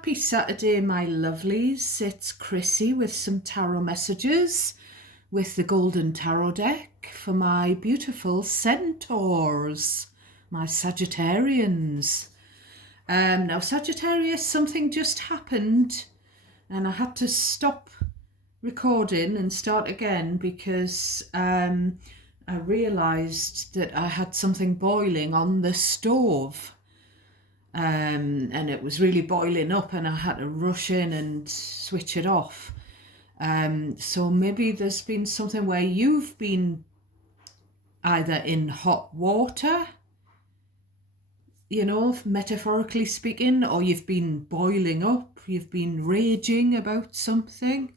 Happy Saturday, my lovelies. It's Chrissy with some tarot messages with the Golden Tarot deck for my beautiful centaurs, my Sagittarians. Now, Sagittarius, something just happened and I had to stop recording and start again because I realised that I had something boiling on the stove. And it was really boiling up and I had to rush in and switch it off. So maybe there's been something where you've been either in hot water, metaphorically speaking, or you've been boiling up, you've been raging about something.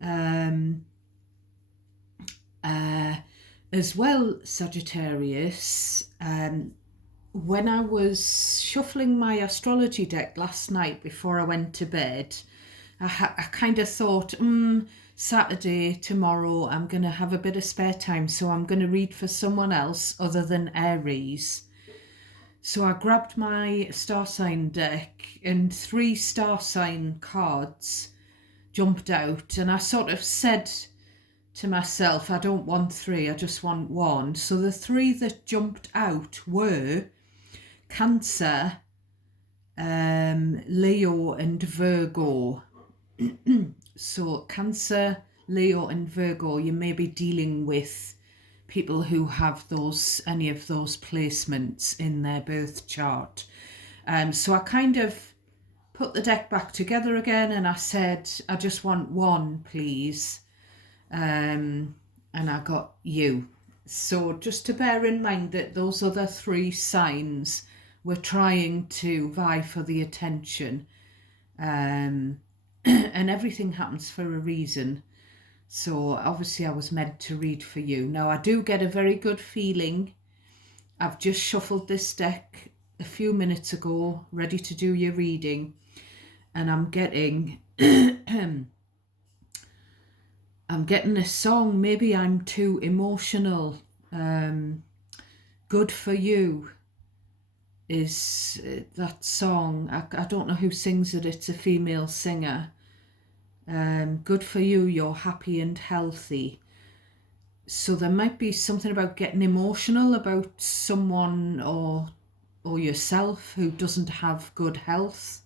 As well, Sagittarius, when I was shuffling my astrology deck last night before I went to bed, I kind of thought, Saturday, tomorrow, I'm going to have a bit of spare time, so I'm going to read for someone else other than Aries. So I grabbed my star sign deck and 3 star sign cards jumped out, and I sort of said to myself, I don't want 3, I just want 1. So the 3 that jumped out were Cancer, Leo and Virgo. So Cancer, Leo and Virgo, you may be dealing with people who have any of those placements in their birth chart. So I kind of put the deck back together again and I said, I just want 1, please. And I got you. So just to bear in mind that those other 3 signs were trying to vie for the attention. And everything happens for a reason. So obviously I was meant to read for you. Now I do get a very good feeling. I've just shuffled this deck a few minutes ago, ready to do your reading. And I'm getting I'm getting a song. Maybe I'm too emotional. Good for You is that song. I don't know who sings it. It's a female singer. Good for you, you're happy and healthy. So there might be something about getting emotional about someone or yourself who doesn't have good health.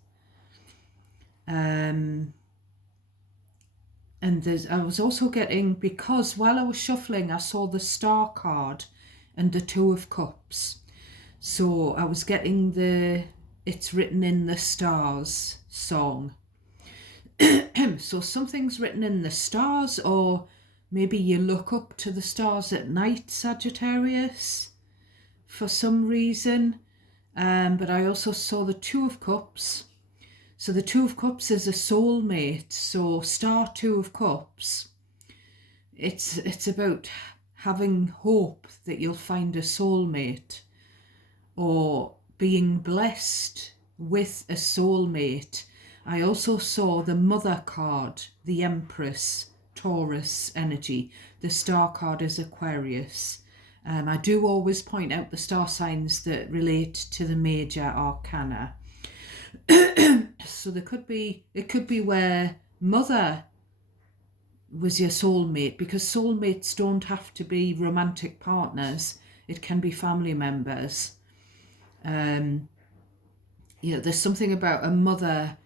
And I was also getting, because while I was shuffling, I saw the Star card and the 2 of Cups. So I was getting It's Written in the Stars song. So something's written in the stars, or maybe you look up to the stars at night, Sagittarius, for some reason. But I also saw the 2 of Cups. So the 2 of Cups is a soulmate. So star 2 of Cups, it's about having hope that you'll find a soulmate or being blessed with a soulmate. I also saw the Mother card, the Empress, Taurus energy. The Star card is Aquarius. I do always point out the star signs that relate to the major arcana. So it could be where Mother was your soulmate, because soulmates don't have to be romantic partners. It can be family members. There's something about a mother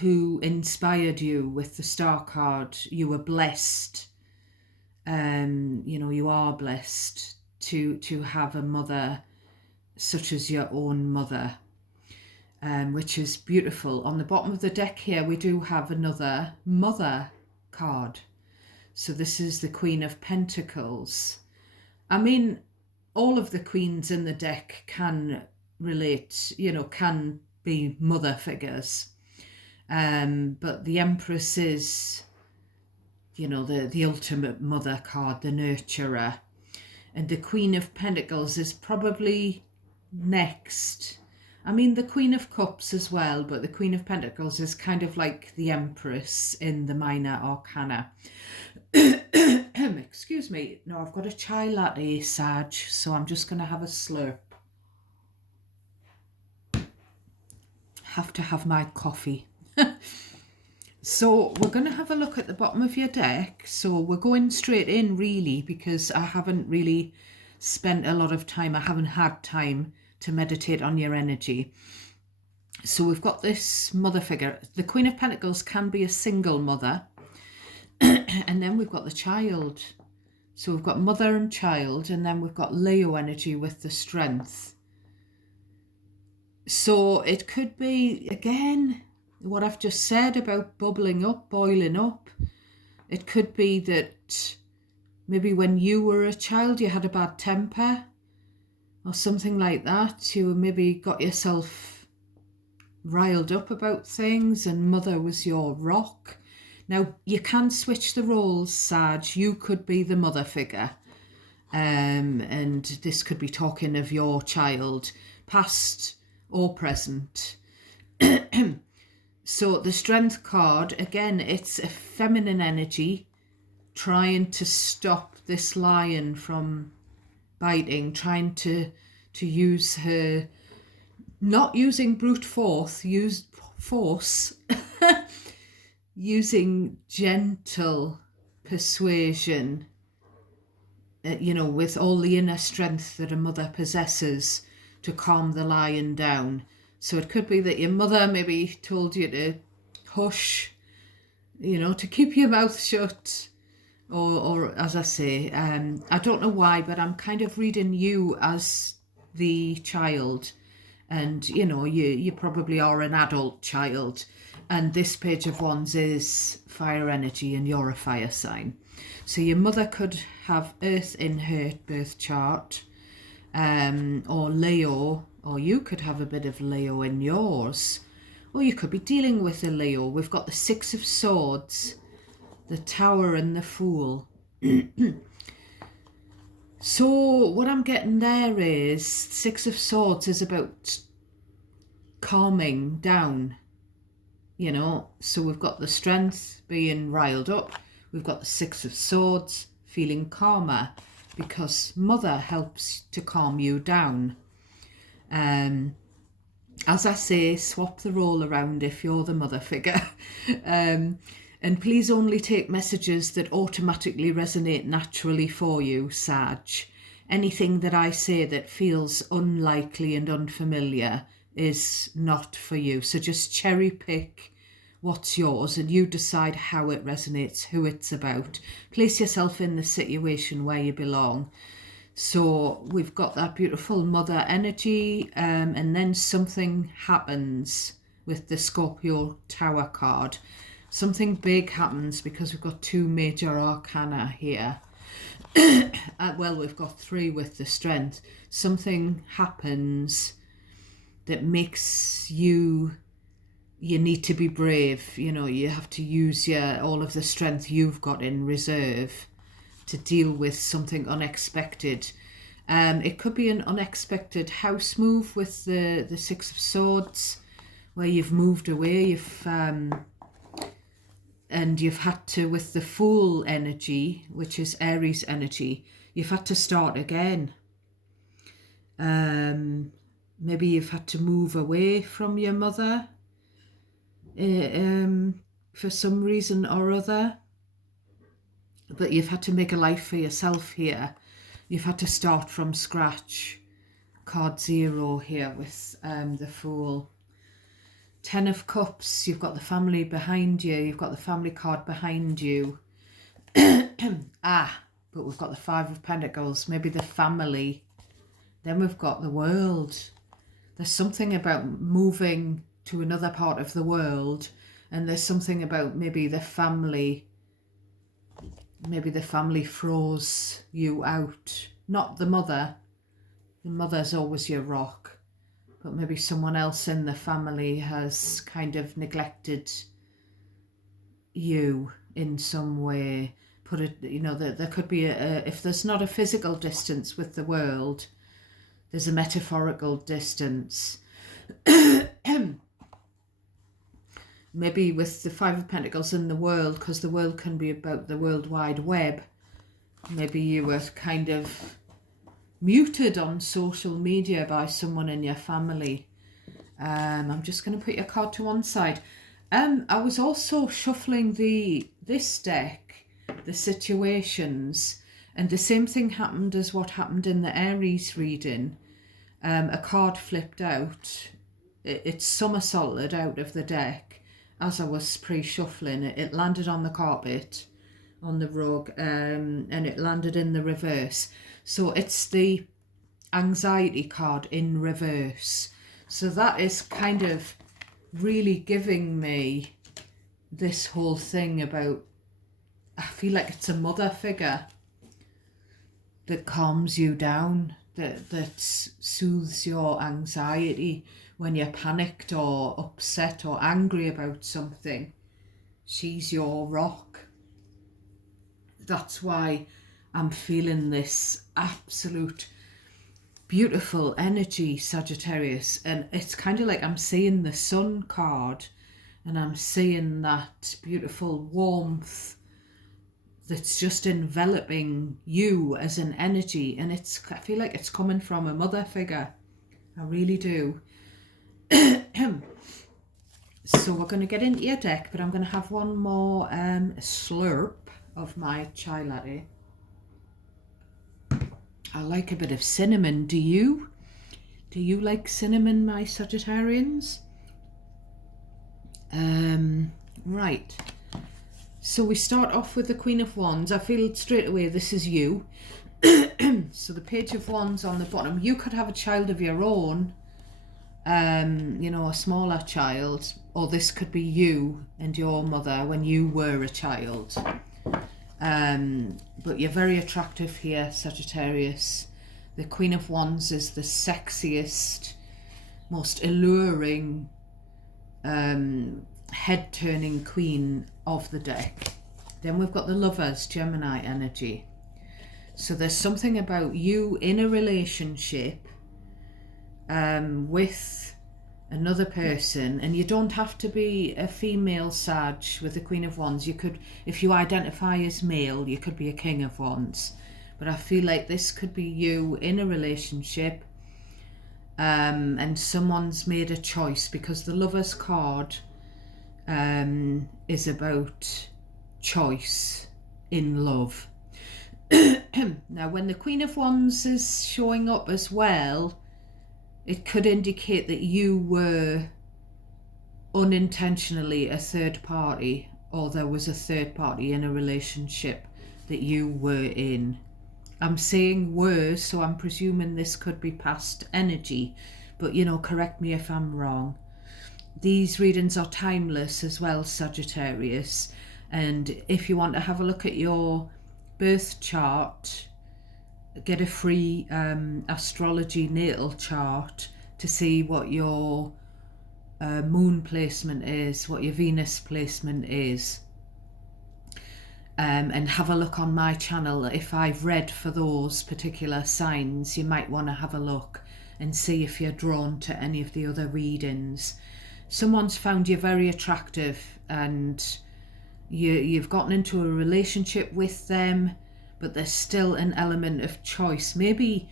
who inspired you with the Star card. You were blessed. You are blessed to have a mother such as your own mother. Which is beautiful. On the bottom of the deck here, we do have another Mother card. So this is the Queen of Pentacles. I mean, all of the queens in the deck can relate, can be mother figures. But the Empress is, the ultimate mother card, the nurturer. And the Queen of Pentacles is probably next. I mean, the Queen of Cups as well, but the Queen of Pentacles is kind of like the Empress in the minor arcana. Excuse me. No, I've got a chai latte, Sag, so I'm just going to have a slurp. have to have my coffee. So we're going to have a look at the bottom of your deck. So we're going straight in really, because I haven't really spent a lot of time. I haven't had time to meditate on your energy. So we've got this mother figure. The Queen of Pentacles can be a single mother. And then we've got the child. So we've got mother and child, and then we've got Leo energy with the strength. So it could be, again, what I've just said about bubbling up, boiling up. It could be that maybe when you were a child you had a bad temper or something like that. You maybe got yourself riled up about things and mother was your rock. Now, you can switch the roles, Sag. You could be the mother figure. And this could be talking of your child, past or present. So the strength card, again, it's a feminine energy trying to stop this lion from biting, trying to use her, not using brute force, using gentle persuasion, with all the inner strength that a mother possesses to calm the lion down. So it could be that your mother maybe told you to hush, to keep your mouth shut, or as I say, I don't know why, but I'm kind of reading you as the child, and you probably are an adult child, and this Page of Wands is fire energy and you're a fire sign. So your mother could have Earth in her birth chart, or Leo, or you could have a bit of Leo in yours, or you could be dealing with a Leo. We've got the Six of Swords, the Tower and the Fool. So what I'm getting there is Six of Swords is about calming down, so we've got the strength being riled up, we've got the Six of Swords feeling calmer because mother helps to calm you down. As I say, swap the role around if you're the mother figure. And please only take messages that automatically resonate naturally for you, Sag. Anything that I say that feels unlikely and unfamiliar is not for you. So just cherry pick what's yours and you decide how it resonates, who it's about. Place yourself in the situation where you belong. So we've got that beautiful mother energy, and then something happens with the Scorpio Tower card. Something big happens because we've got two major arcana here. Well, we've got three with the strength. Something happens that makes you need to be brave. You have to use all of the strength you've got in reserve to deal with something unexpected. It could be an unexpected house move with the Six of Swords, where you've moved away, and you've had to, with the Fool energy, which is Aries energy, you've had to start again. Maybe you've had to move away from your mother for some reason or other. But you've had to make a life for yourself here. You've had to start from scratch. Card 0 here with the Fool. 10 of Cups, you've got the family behind you. You've got the family card behind you. But we've got the 5 of Pentacles, maybe the family. Then we've got the world. There's something about moving to another part of the world, and there's something about maybe the family. Maybe the family throws you out. Not the mother. The mother's always your rock. But maybe someone else in the family has kind of neglected you in some way. There could be if there's not a physical distance with the world, there's a metaphorical distance. Maybe with the 5 of Pentacles in the world, because the world can be about the World Wide Web. Maybe you were kind of muted on social media by someone in your family. I'm just going to put your card to one side. I was also shuffling this deck, the situations, and the same thing happened as what happened in the Aries reading. A card flipped out. It somersaulted out of the deck as I was pre-shuffling. It landed on the carpet, on the rug, and it landed in the reverse. So it's the anxiety card in reverse. So that is kind of really giving me this whole thing about, I feel like it's a mother figure that calms you down, that soothes your anxiety when you're panicked or upset or angry about something. She's your rock. That's why I'm feeling this absolute beautiful energy, Sagittarius. And it's kind of like I'm seeing the sun card, and I'm seeing that beautiful warmth that's just enveloping you as an energy. And I feel like it's coming from a mother figure. I really do. So we're going to get into your deck, but I'm going to have one more slurp of my chai latte. I like a bit of cinnamon. Do you? Do you like cinnamon, my Sagittarians? Right. So we start off with the Queen of Wands. I feel straight away this is you. So the Page of Wands on the bottom. You could have a child of your own, you know, a smaller child, or this could be you and your mother when you were a child. But you're very attractive here, Sagittarius. The Queen of Wands is the sexiest, most alluring, head-turning queen of the deck. Then we've got the Lovers, Gemini energy. So there's something about you in a relationship with another person, and you don't have to be a female Sag with the Queen of Wands. You could, if you identify as male, you could be a King of Wands. But I feel like this could be you in a relationship, and someone's made a choice, because the Lovers card is about choice in love. Now, when the Queen of Wands is showing up as well, it could indicate that you were unintentionally a third party, or there was a third party in a relationship that you were in. I'm saying were, so I'm presuming this could be past energy, but you know, correct me if I'm wrong. These readings are timeless as well, Sagittarius, and if you want to have a look at your birth chart, get a free astrology natal chart to see what your moon placement is, what your Venus placement is, and have a look on my channel. If I've read for those particular signs, you might want to have a look and see if you're drawn to any of the other readings. Someone's found you very attractive, and you've gotten into a relationship with them, but there's still an element of choice. Maybe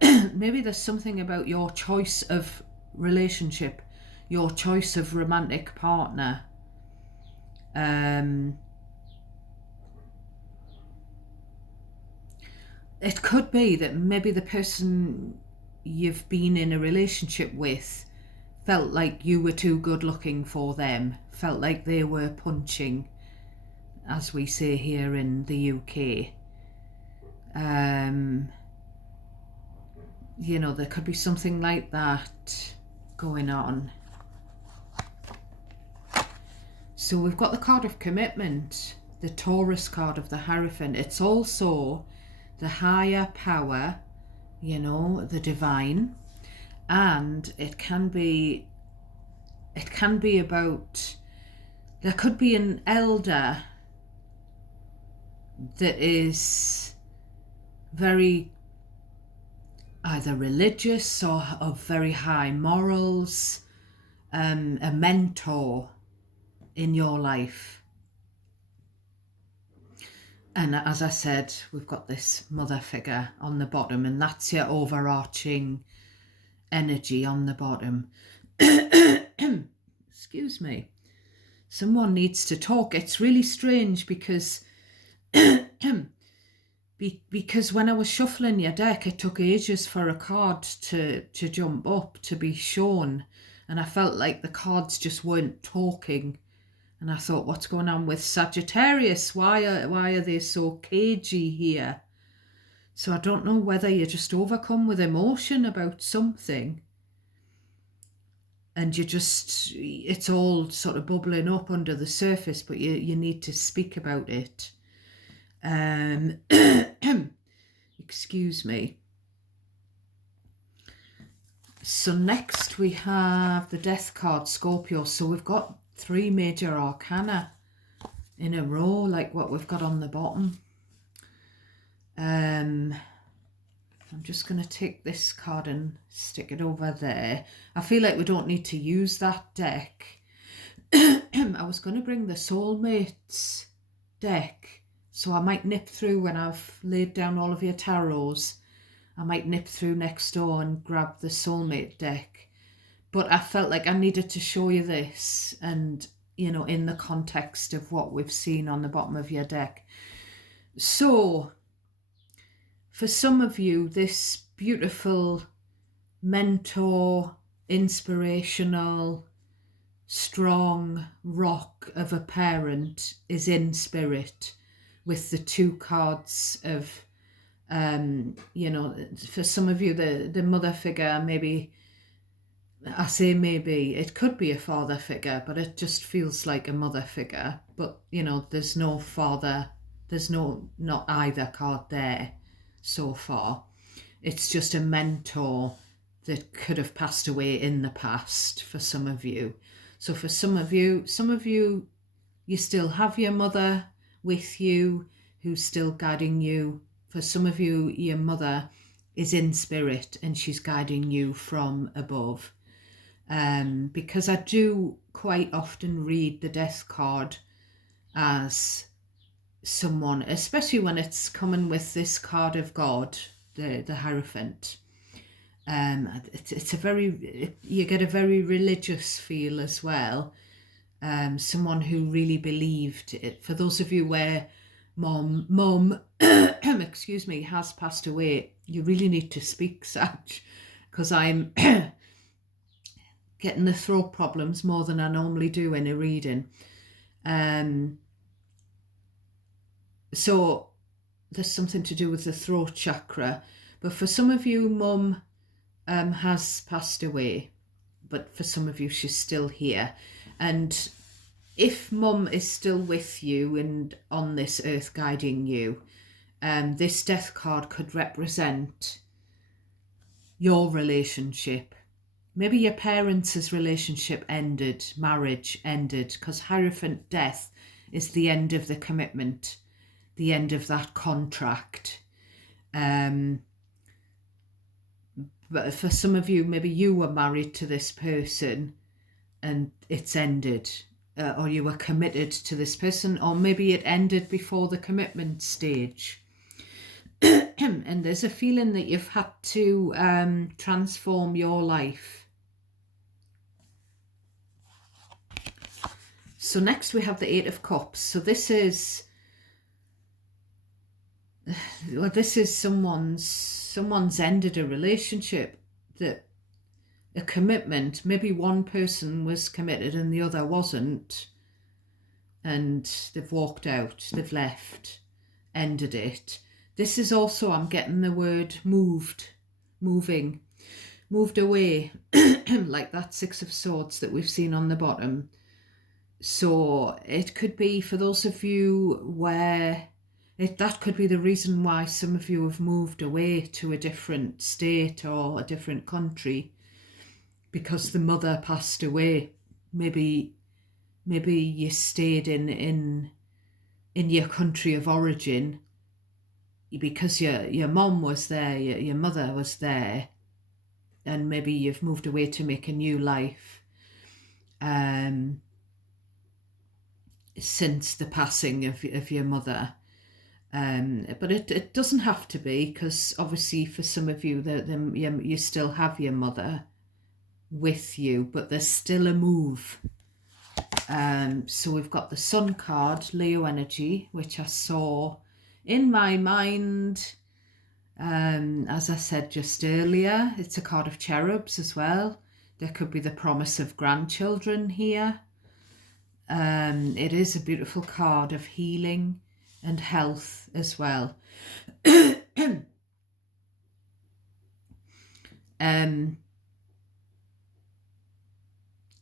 maybe there's something about your choice of relationship, your choice of romantic partner. It could be that maybe the person you've been in a relationship with felt like you were too good looking for them, felt like they were punching, as we say here in the UK. You know, there could be something like that going on. So we've got the card of commitment, the Taurus card of the Hierophant. It's also the higher power, you know, the divine, and it can be about, there could be an elder that is very either religious or of very high morals, a mentor in your life. And as I said, we've got this mother figure on the bottom, and that's your overarching energy on the bottom. Excuse me. Someone needs to talk. It's really strange because because when I was shuffling your deck, it took ages for a card to jump up to be shown, and I felt like the cards just weren't talking. And I thought, what's going on with Sagittarius? Why are they so cagey here? So I don't know whether you're just overcome with emotion about something, and it's all sort of bubbling up under the surface, but you need to speak about it. Excuse me. So next we have the Death card, Scorpio. So we've got 3 major arcana in a row, like what we've got on the bottom. I'm just going to take this card and stick it over there. I feel like we don't need to use that deck. I was going to bring the Soulmates deck, so I might nip through when I've laid down all of your tarots. I might nip through next door and grab the Soulmate deck. But I felt like I needed to show you this, and, you know, in the context of what we've seen on the bottom of your deck. So, for some of you, this beautiful mentor, inspirational, strong rock of a parent is in spirit with the 2 cards of, you know, for some of you, the mother figure, maybe, I say maybe, it could be a father figure, but it just feels like a mother figure. But, you know, there's no father, there's not either card there so far. It's just a mentor that could have passed away in the past for some of you. So for some of you, you still have your mother with you who's still guiding you. For some of you, your mother is in spirit and she's guiding you from above. Because I do quite often read the Death card as someone, especially when it's coming with this card of God, the Hierophant. It's a very, you get a very religious feel as well. Someone who really believed it. For those of you where mom excuse me, has passed away, you really need to speak, Sag, because I'm getting the throat problems more than I normally do in a reading. So there's something to do with the throat chakra. But for some of you, mum has passed away, but for some of you, she's still here. And if mum is still with you and on this earth guiding you, this Death card could represent your relationship. Maybe your parents' relationship ended, marriage ended, because Hierophant Death is the end of the commitment, the end of that contract. But for some of you, maybe you were married to this person and it's ended, or you were committed to this person, or maybe it ended before the commitment stage. And there's a feeling that you've had to transform your life. So next we have the 8 of Cups. So this is someone's ended a relationship, that a commitment. Maybe one person was committed and the other wasn't, and they've walked out, they've left, ended it. This is also, I'm getting the word moved away, like that 6 of Swords that we've seen on the bottom. So it could be, for those of you where that could be the reason why some of you have moved away to a different state or a different country, because the mother passed away. Maybe you stayed in your country of origin because your mom was there, your mother was there, and maybe you've moved away to make a new life. Since the passing of your mother. But it doesn't have to be, because obviously for some of you, you still have your mother with you, but there's still a move. So we've got the Sun card, Leo energy, which I saw in my mind. As I said just earlier, it's a card of cherubs as well. There could be the promise of grandchildren here. It is a beautiful card of healing and health as well.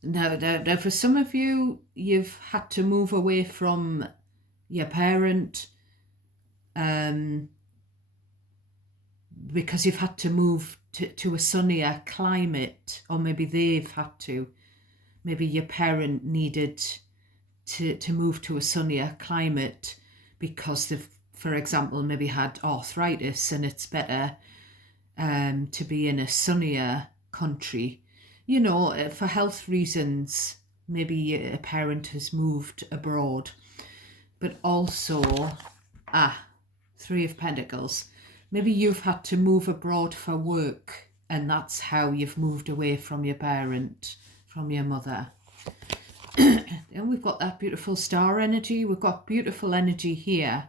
Now, for some of you, you've had to move away from your parent because you've had to move to a sunnier climate, or maybe they've had to. Maybe your parent needed to move to a sunnier climate because they've, for example, maybe had arthritis, and it's better to be in a sunnier country. You know, for health reasons, maybe a parent has moved abroad. But also, Three of Pentacles. Maybe you've had to move abroad for work, and that's how you've moved away from your parent, from your mother. And we've got that beautiful star energy. We've got beautiful energy here.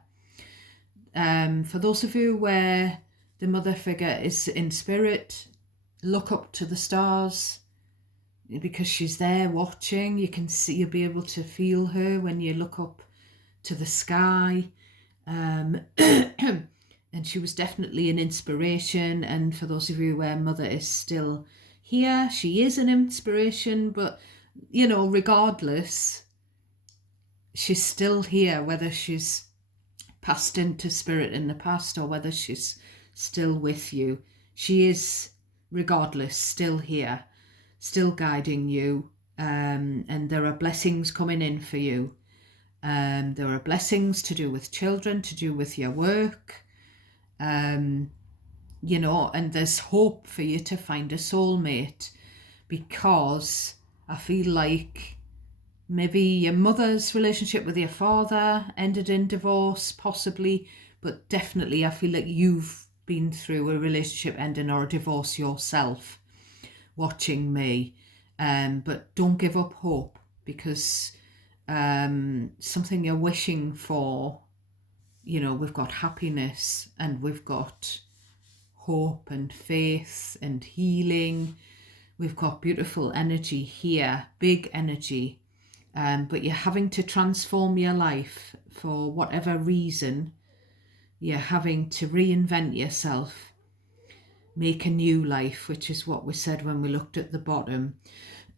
For those of you where the mother figure is in spirit, look up to the stars, because she's there watching. You can see, you'll be able to feel her when you look up to the sky. And she was definitely an inspiration. And for those of you where mother is still here, she is an inspiration, but you know, regardless, she's still here, whether she's passed into spirit in the past or whether she's still with you. She is, regardless, still here, still guiding you. And there are blessings coming in for you. There are blessings to do with children, to do with your work. You know, and there's hope for you to find a soulmate, because I feel like maybe your mother's relationship with your father ended in divorce, possibly, but definitely I feel like you've been through a relationship ending or a divorce yourself watching me. But don't give up hope, because something you're wishing for, you know, we've got happiness and we've got hope and faith and healing. We've got beautiful energy here, big energy. But you're having to transform your life for whatever reason. You're having to reinvent yourself, make a new life, which is what we said when we looked at the bottom.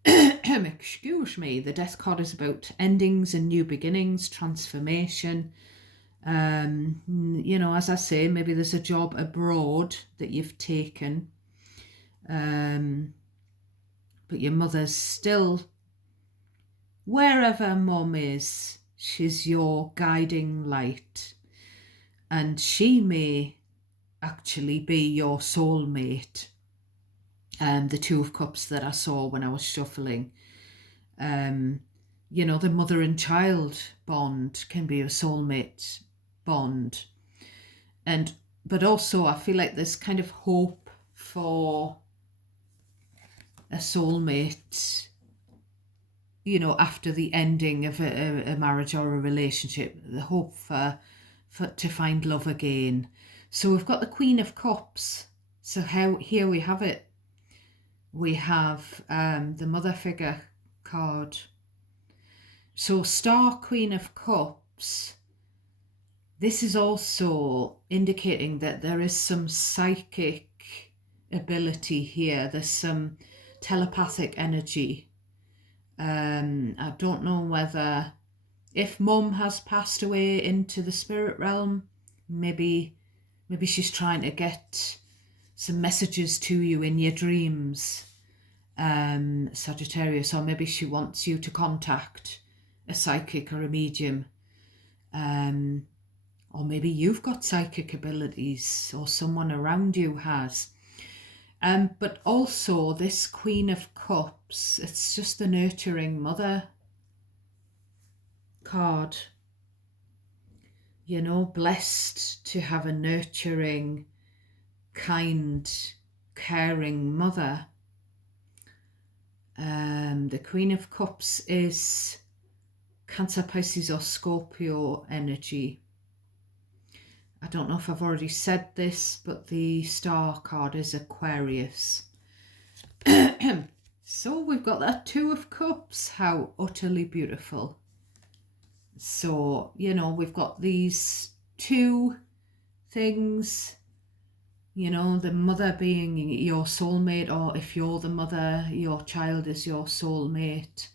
Excuse me, the Death card is about endings and new beginnings, transformation. You know, as I say, maybe there's a job abroad that you've taken. But your mother's still, wherever mom is, she's your guiding light. And she may actually be your soulmate. The Two of Cups that I saw when I was shuffling. You know, the mother and child bond can be a soulmate bond. But also I feel like there's kind of hope for a soulmate, you know, after the ending of a marriage or a relationship, the hope for to find love again. So we've got the Queen of Cups. So here we have it. We have the mother figure card. So Star, Queen of Cups. This is also indicating that there is some psychic ability here. There's some telepathic energy. I don't know whether, if mum has passed away into the spirit realm, maybe she's trying to get some messages to you in your dreams, Sagittarius, or maybe she wants you to contact a psychic or a medium, or maybe you've got psychic abilities or someone around you has. But also this Queen of Cups, it's just the nurturing mother card. You know, blessed to have a nurturing, kind, caring mother. The Queen of Cups is Cancer, Pisces or Scorpio energy. I don't know if I've already said this, but the star card is Aquarius. So we've got that Two of Cups. How utterly beautiful. So, you know, we've got these two things, you know, the mother being your soulmate, or if you're the mother, your child is your soulmate,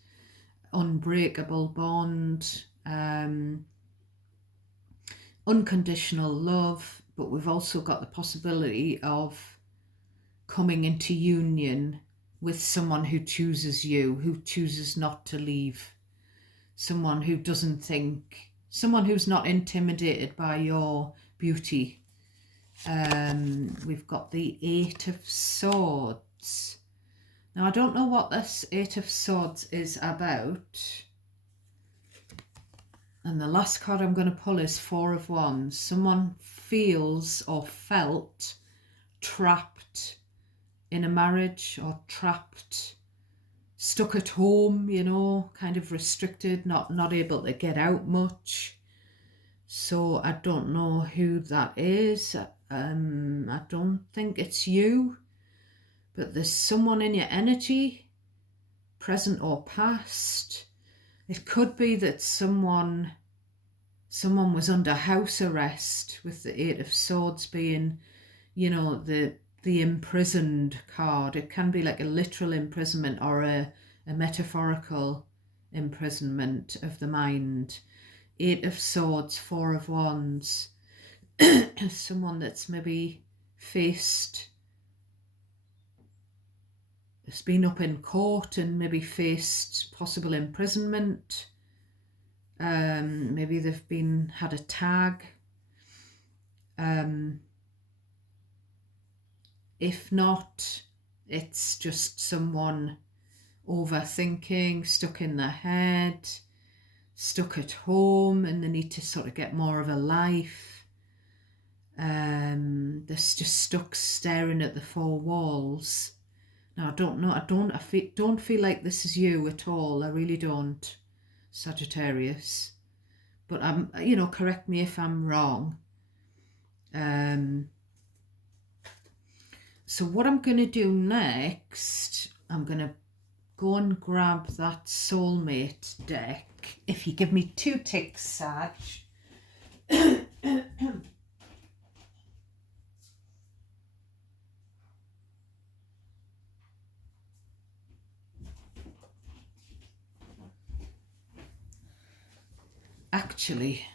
unbreakable bond, unconditional love, but we've also got the possibility of coming into union with someone who chooses you, who chooses not to leave, someone who doesn't think, someone who's not intimidated by your beauty. We've got the Eight of Swords. Now, I don't know what this Eight of Swords is about. And the last card I'm going to pull is Four of Wands. Someone feels or felt trapped in a marriage, or trapped, stuck at home, you know, kind of restricted, not able to get out much. So I don't know who that is. I don't think it's you, but there's someone in your energy, present or past. It could be that someone was under house arrest, with the Eight of Swords being, you know, the imprisoned card. It can be like a literal imprisonment or a metaphorical imprisonment of the mind. Eight of Swords, Four of Wands. Someone that's maybe faced, has been up in court and maybe faced possible imprisonment. Maybe they've had a tag. If not, it's just someone overthinking, stuck in their head, stuck at home, and they need to sort of get more of a life. They're just stuck staring at the four walls. Now, I don't know. Don't feel like this is you at all. I really don't, Sagittarius. But you know, correct me if I'm wrong. So what I'm going to do next, I'm going to go and grab that soulmate deck. If you give me 2 ticks, Sag. Actually,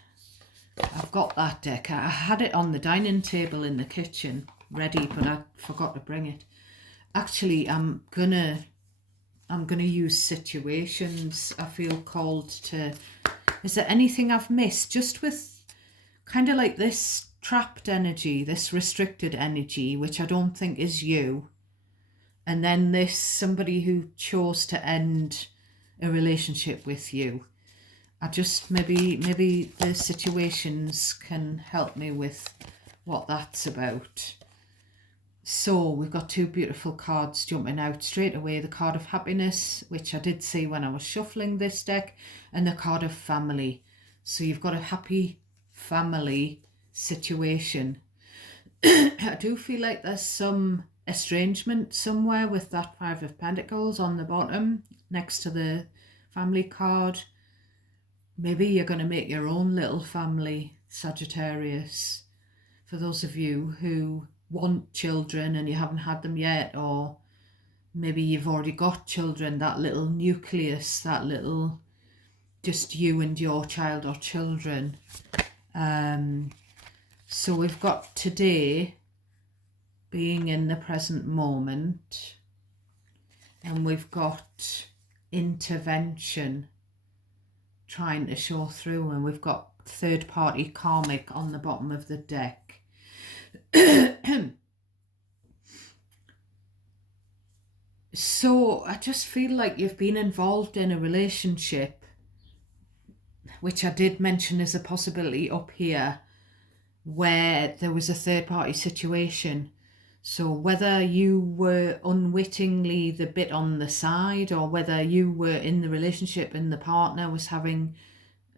I've got that deck. I had it on the dining table in the kitchen ready, but I forgot to bring it. Actually, I'm gonna use situations. I feel called to. Is there anything I've missed? Just with kind of like this trapped energy, this restricted energy, which I don't think is you. And then this somebody who chose to end a relationship with you. I just, maybe the situations can help me with what that's about. So we've got 2 beautiful cards jumping out straight away. The card of happiness, which I did see when I was shuffling this deck, and the card of family. So you've got a happy family situation. I do feel like there's some estrangement somewhere with that Five of Pentacles on the bottom next to the family card. Maybe you're going to make your own little family, Sagittarius. For those of you who want children and you haven't had them yet, or maybe you've already got children, that little nucleus, that little, just you and your child or children. So we've got today being in the present moment, and we've got intervention trying to show through, and we've got third party karmic on the bottom of the deck. So I just feel like you've been involved in a relationship, which I did mention as a possibility up here, where there was a third party situation. So whether you were unwittingly the bit on the side, or whether you were in the relationship and the partner was having,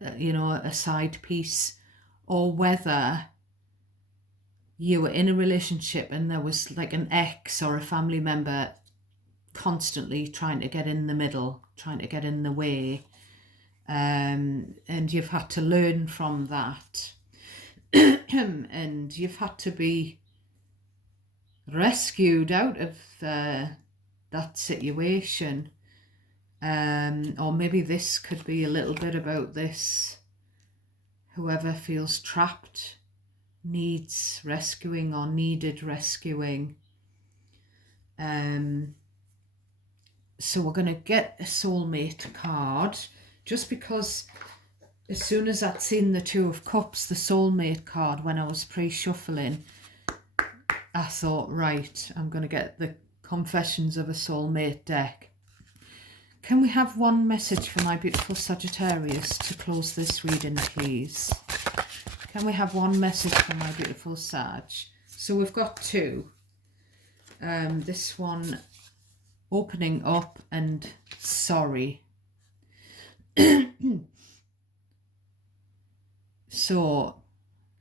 a side piece, or whether you were in a relationship and there was like an ex or a family member constantly trying to get in the middle, trying to get in the way, and you've had to learn from that. And you've had to be rescued out of that situation. Or maybe this could be a little bit about this. Whoever feels trapped needs rescuing or needed rescuing. So we're going to get a soulmate card, just because as soon as I'd seen the Two of Cups, the soulmate card, when I was pre-shuffling, I thought, right, I'm going to get the Confessions of a Soulmate deck. Can we have one message for my beautiful Sagittarius to close this reading, please? Can we have one message for my beautiful Sag? So we've got two. This one, opening up and sorry. So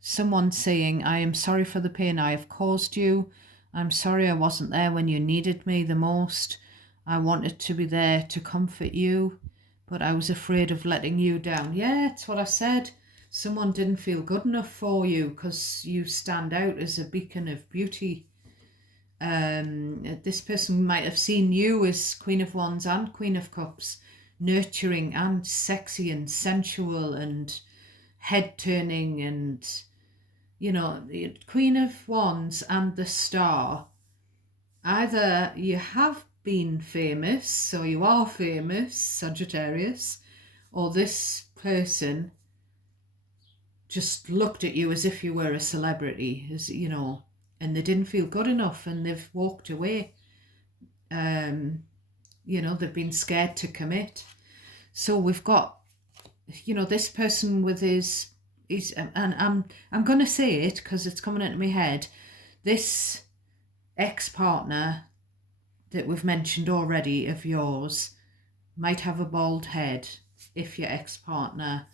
someone saying, I am sorry for the pain I have caused you. I'm sorry I wasn't there when you needed me the most. I wanted to be there to comfort you, but I was afraid of letting you down. Yeah, it's what I said. Someone didn't feel good enough for you because you stand out as a beacon of beauty. This person might have seen you as Queen of Wands and Queen of Cups, nurturing and sexy and sensual and head-turning, and, Queen of Wands and the Star. Either you have been famous, so you are famous, Sagittarius, or this person just looked at you as if you were a celebrity, and they didn't feel good enough and they've walked away. They've been scared to commit. So we've got, this person with his and I'm going to say it because it's coming into my head. This ex-partner that we've mentioned already of yours might have a bald head. If your ex-partner,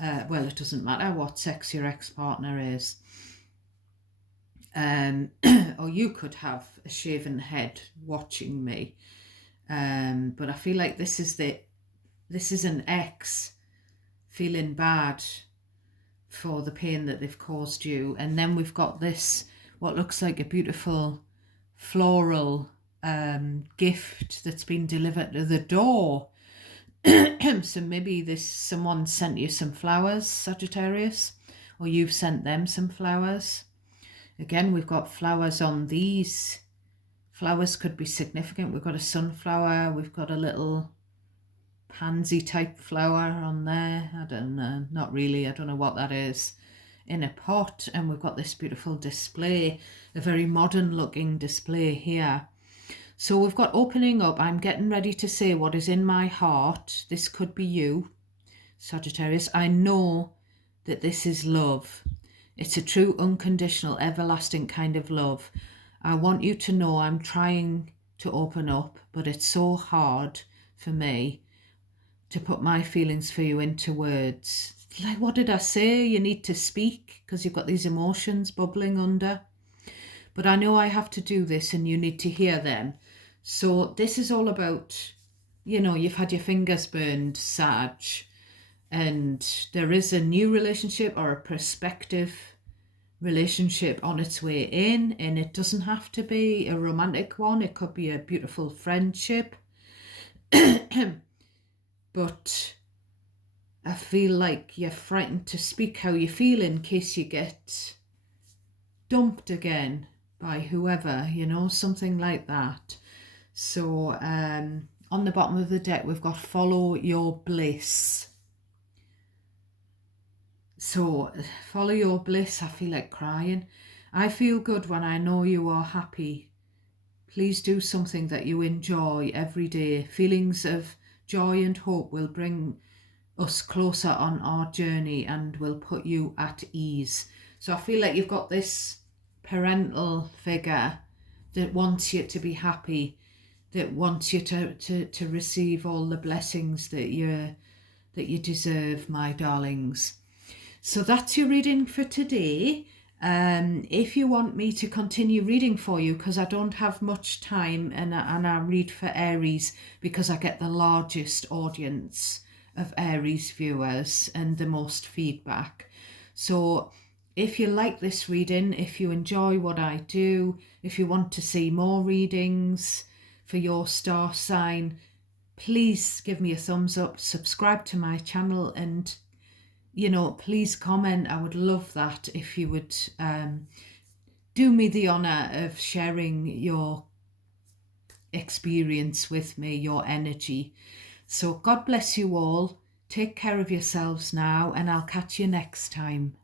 well, it doesn't matter what sex your ex-partner is. Or you could have a shaven head watching me. But I feel like this is an ex feeling bad for the pain that they've caused you. And then we've got this, what looks like a beautiful floral gift that's been delivered to the door. So maybe someone sent you some flowers, Sagittarius, or you've sent them some flowers. Again, we've got flowers on these. Flowers could be significant. We've got a sunflower, we've got a little pansy type flower on there. I don't know, not really, I don't know what that is, in a pot. And we've got this beautiful display, a very modern looking display here. So we've got opening up. I'm getting ready to say what is in my heart. This could be you, Sagittarius. I know that this is love. It's a true, unconditional, everlasting kind of love. I want you to know I'm trying to open up, but it's so hard for me to put my feelings for you into words. Like, what did I say? You need to speak because you've got these emotions bubbling under. But I know I have to do this and you need to hear them. So this is all about, you've had your fingers burned, Sag, and there is a new relationship or a prospective relationship on its way in, and it doesn't have to be a romantic one. It could be a beautiful friendship. But I feel like you're frightened to speak how you feel in case you get dumped again by whoever, something like that. So on the bottom of the deck, we've got follow your bliss. So follow your bliss. I feel like crying. I feel good when I know you are happy. Please do something that you enjoy every day. Feelings of joy and hope will bring us closer on our journey and will put you at ease. So I feel like you've got this parental figure that wants you to be happy, that wants you to receive all the blessings that you deserve, my darlings. So that's your reading for today. If you want me to continue reading for you, because I don't have much time, and I read for Aries because I get the largest audience of Aries viewers and the most feedback. So if you like this reading, if you enjoy what I do, if you want to see more readings for your star sign, please give me a thumbs up, subscribe to my channel, and please comment. I would love that if you would do me the honour of sharing your experience with me, your energy. So God bless you all. Take care of yourselves now, and I'll catch you next time.